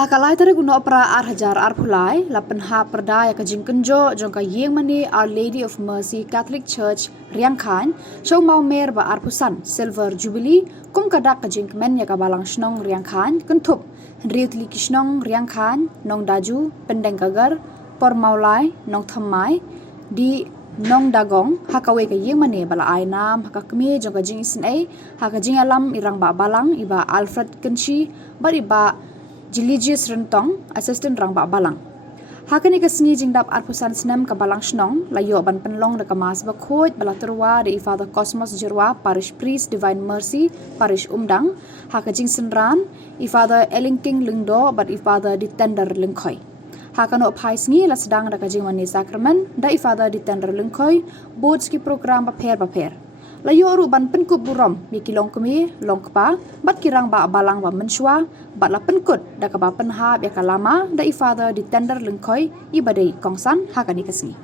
Hakalai tari guna opera hajar pulai la Pynhap Pyrda ya ka Jingkynjoh jong ka Yengmani Our Lady of Mercy Catholic Church Riangkhain show mau mer ba pusan Silver Jubilee kum kadak ka Jingkmen ya ka Balang Shnong Riangkhain kentup Henrietli Kishnong Riangkhain nong daju pendeng gagar por maulai nong thamai di nong dagong hakawe ka Yengmani bala ainam hakakmi jong ka Jing Isne haka Jing alam irang ba Balang iba Alfred Kenchi ba iba Religious Rentong, Assistant Rang Balang. Hakani ka sni jingdap arpusan Snem ka Balang Shnong, layo ban penlong da ka mas bakhoj balaturwa de Father Cosmos Jirwa, Parish Priest Divine Mercy, Parish Umdang, haka jing senran, Father Elingking Lungdo, but Father Ditender Lungkoi. Hakano pai sngi la sedang da ka jing mani sakramen, da Father Ditender Lungkoi, bodski program baper. Layo ru ban penkut burom mi kilong kemi long kpa bat kirang ba Balang ba mensua bat la penkut da ka ba Pynhap ya kalama da Father Ditender Lungkoi ibadai kongsan hakani kasni.